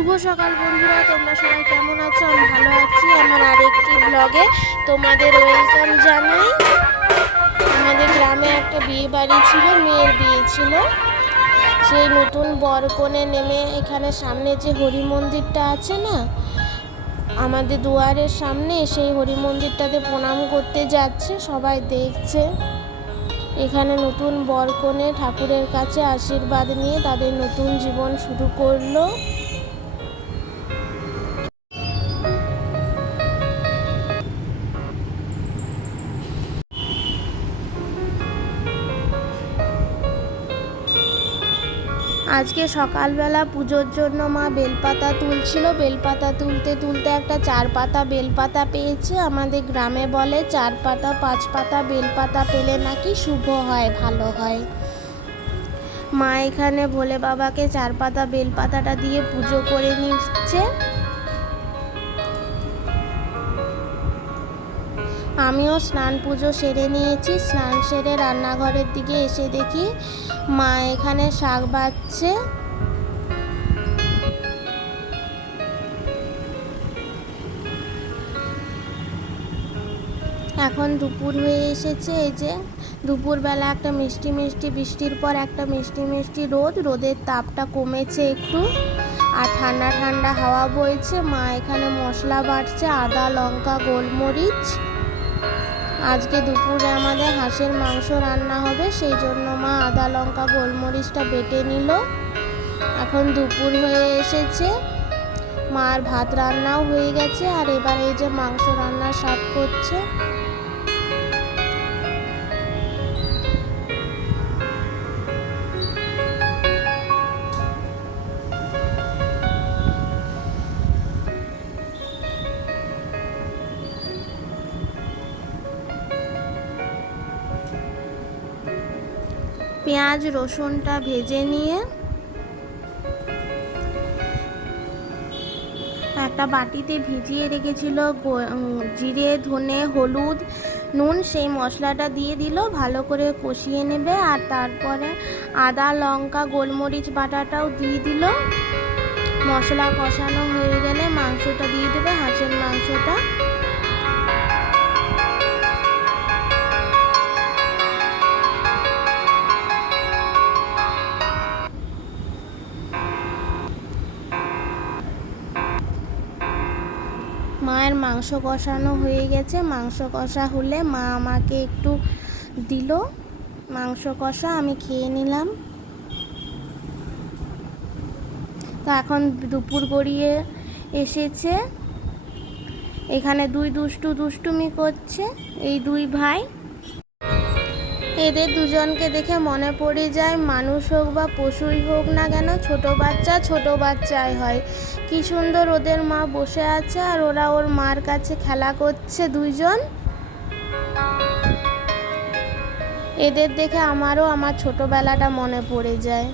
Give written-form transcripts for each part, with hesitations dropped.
শুভ সকাল বন্ধুরা, তোমরা সবাই কেমন আছো? আমি ভালো আছি। আমার আরেকটি ব্লগে তোমাদের ওয়েলকাম জানাই। আমাদের গ্রামে একটা বিয়ে বাড়ি ছিল, মেয়ের বিয়ে ছিল। সেই নতুন বরকনে নেমে এখানে সামনে যে হরি মন্দিরটা আছে না, আমাদের দুয়ারের সামনে, সেই হরি মন্দিরটাতে প্রণাম করতে যাচ্ছে, সবাই দেখছে। এখানে নতুন বরকনে ঠাকুরের কাছে আশীর্বাদ নিয়ে তাদের নতুন জীবন শুরু করলো। আজকে সকালবেলা পুজোর জন্য মা বেলপাতা তুলছিল। বেলপাতা তুলতে তুলতে একটা 4 পাতা বেলপাতা পেয়েছে। আমাদের গ্রামে বলে 4 পাতা 5 পাতা বেলপাতা পেলে নাকি শুভ হয়, ভালো হয়। মা এখানে ভোলে বাবাকে 4 পাতা বেলপাতাটা দিয়ে পুজো করে নিচ্ছে। আমিও স্নান পুজো সেরে নিয়েছি। স্নান সেরে রান্নাঘরের দিকে এসে দেখি মা এখানে শাক বাছছে। এখন দুপুর হয়ে এসেছে। এই যে দুপুরবেলা একটা মিষ্টি মিষ্টি বৃষ্টির পর একটা মিষ্টি মিষ্টি রোদ, রোদের তাপটা কমেছে একটু, আর ঠান্ডা ঠান্ডা হাওয়া বইছে। মা এখানে মশলা বাটছে, আদা লঙ্কা গোলমরিচ। আজকে দুপুরে আমাদের হাঁসের মাংস রান্না হবে, সেই জন্য মা আদা লঙ্কা গোলমরিচটা বেটে নিল। এখন দুপুর হয়ে এসেছে, মার ভাত রান্নাও হয়ে গেছে, আর এবার এই যে মাংস রান্নার স্টার্ট করছে। পেঁয়াজ রসুনটা ভেজে নিয়ে একটা বাটিতে ভিজিয়ে রেখেছিল জিরে ধনে হলুদ নুন, সেই মশলাটা দিয়ে দিল, ভালো করে কষিয়ে নেবে। আর তারপরে আদা লঙ্কা গোলমরিচ বাটাটাও দিয়ে দিল। মশলা কষানো হয়ে গেলে মাংসটা দিয়ে দেবে, হাঁসের মাংসটা। মায়ের মাংস কষানো হয়ে গেছে। মাংস কষা হলে মা আমাকে একটু দিল মাংস কষা, আমি খেয়ে নিলাম। তো এখন দুপুর গড়িয়ে এসেছে। এখানে দুষ্টুমি করছে এই দুই ভাই। এদের দুজনকে দেখে মনে পড়ে যায়, মানুষ হোক বা পশুই হোক না কেন, ছোট বাচ্চাই হয়। কি সুন্দর ওদের মা বসে আছে, আর ওরা ওর মার কাছে খেলা করছে দুইজন। এদের দেখে আমারও আমার ছোটবেলাটা মনে পড়ে যায়।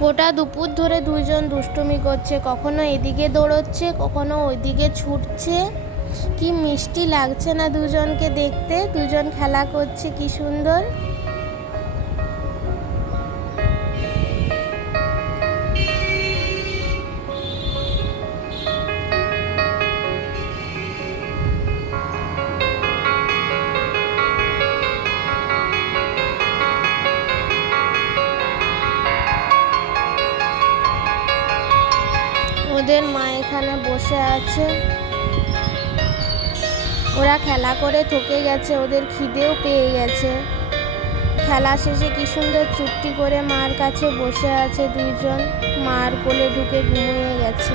গোটা দুপুর ধরে দুইজন দুষ্টুমি করছে, কখনো এদিকে দৌড়চ্ছে কখনো ওইদিকে ছুটছে। কি মিষ্টি লাগছে না দুজনকে দেখতে, দুজন খেলা করছে কি সুন্দর। ওদের মা এখানে বসে আছে, ওরা খেলা করে থকে গেছে, ওদের খিদেও পেয়ে গেছে। খেলা শেষে কি সুন্দর চুপটি করে মার কাছে বসে আছে দুইজন, মার কোলে ঢুকে ঘুমিয়ে গেছে।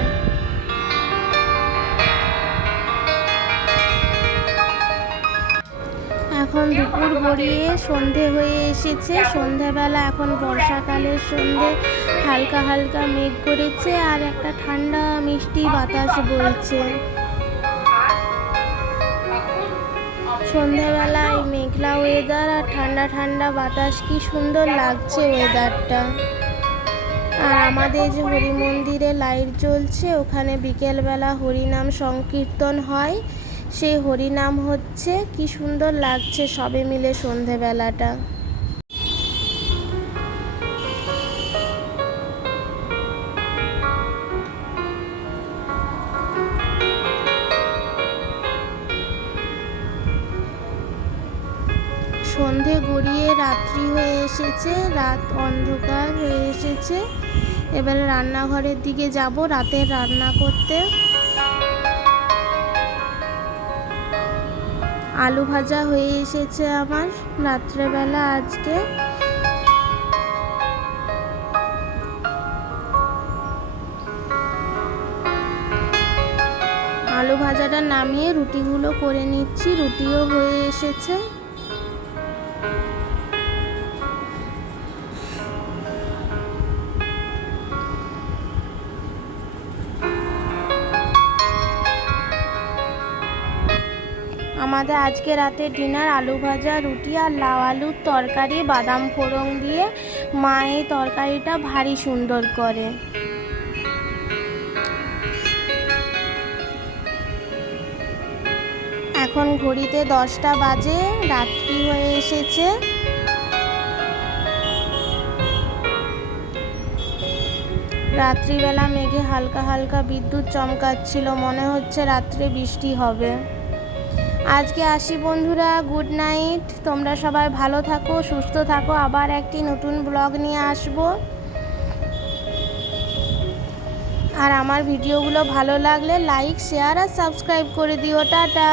এখন দুপুর গড়িয়ে সন্ধে হয়ে এসেছে। সন্ধেবেলা এখন বর্ষাকালের সন্ধে, হালকা হালকা মেঘ করেছে আর একটা ঠান্ডা মিষ্টি বাতাস বইছে। সন্ধেবেলায় মেঘলা ওয়েদার আর ঠান্ডা ঠান্ডা বাতাস, কি সুন্দর লাগছে ওয়েদারটা। আর আমাদের যে হরি মন্দিরে লাইট জ্বলছে, ওখানে বিকেলবেলা হরিনাম সংকীর্তন হয়, সেই হরিনাম হচ্ছে, কি সুন্দর লাগছে সবে মিলে সন্ধেবেলাটা। সন্ধে গড়িয়ে রাত্রি হয়ে এসেছে, রাত অন্ধকার হয়ে এসেছে। এবারে রান্নাঘরের দিকে যাব রাতের রান্না করতে। আলু ভাজা হয়ে এসেছে আমার রাত্রেবেলা আজকে। আলু ভাজাটা নামিয়ে রুটিগুলো করে নিচ্ছি, রুটিও হয়ে এসেছে। আমাদের আজকে রাতে ডিনার আলু ভাজা, রুটি আর লাউ আলুর তরকারি, বাদাম ফোড়ন দিয়ে। মা এই তরকারিটা ভারী সুন্দর করে। এখন ঘড়িতে 10টা বাজে, রাত্রি হয়ে এসেছে। রাত্রিবেলা মেঘে হালকা হালকা বিদ্যুৎ চমকাচ্ছিল, মনে হচ্ছে রাত্রে বৃষ্টি হবে। আজকে আসি বন্ধুরা, গুড নাইট। তোমরা সবাই ভালো থাকো, সুস্থ থাকো। আবার একটি নতুন ব্লগ নিয়ে আসবো। আর আমার ভিডিওগুলো ভালো লাগলে লাইক, শেয়ার আর সাবস্ক্রাইব করে দিও। টাটা।